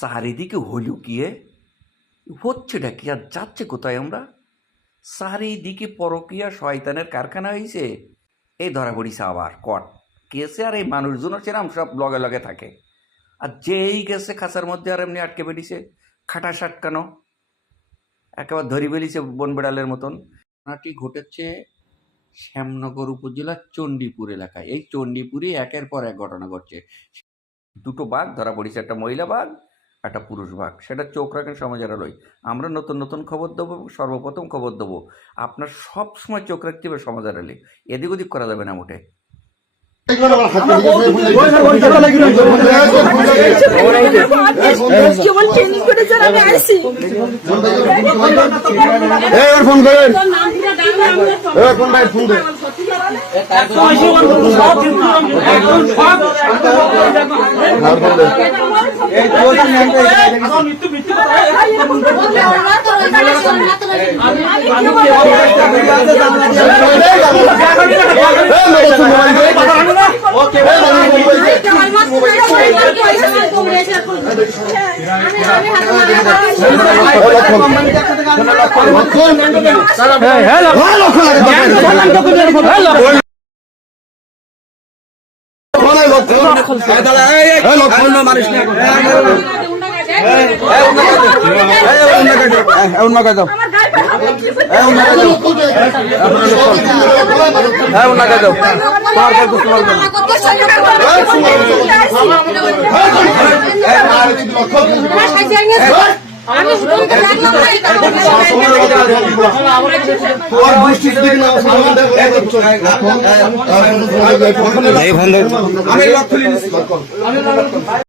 চারিদিকে হইল কি হচ্ছেটা কি আর যাচ্ছে কোথায় আমরা? চারিদিকে পরকীয়া শয়তানের কারখানা হয়েছে। এই ধরা পড়িছে আবার কট কেসে, আর এই মানুষজন সেরাম সব লগে লগে থাকে। আর যেই গেছে খাঁচার মধ্যে আর এমনি আটকে বেরিয়েছে, খাটাস আটকানো, একেবারে ধরি বেরিয়েছে বন বেড়ালের মতন। ঘটনাটি ঘটেছে শ্যামনগর উপজেলার চণ্ডীপুর এলাকায়। এই চণ্ডীপুরে একের পর এক ঘটনা ঘটছে। দুটো বাঘ ধরা পড়েছে, একটা মহিলা বাঘ, একটা পুরুষ বাঘ। সেটা চোখ রাখেন সমাজের আলোয়। আমরা নতুন নতুন খবর দেবো, সর্বপ্রথম খবর দেবো। আপনার সব সময় চোখ রাখতে হবে সমাজের আলোয়, এদিক ওদিক করা যাবে না মোটে। আমি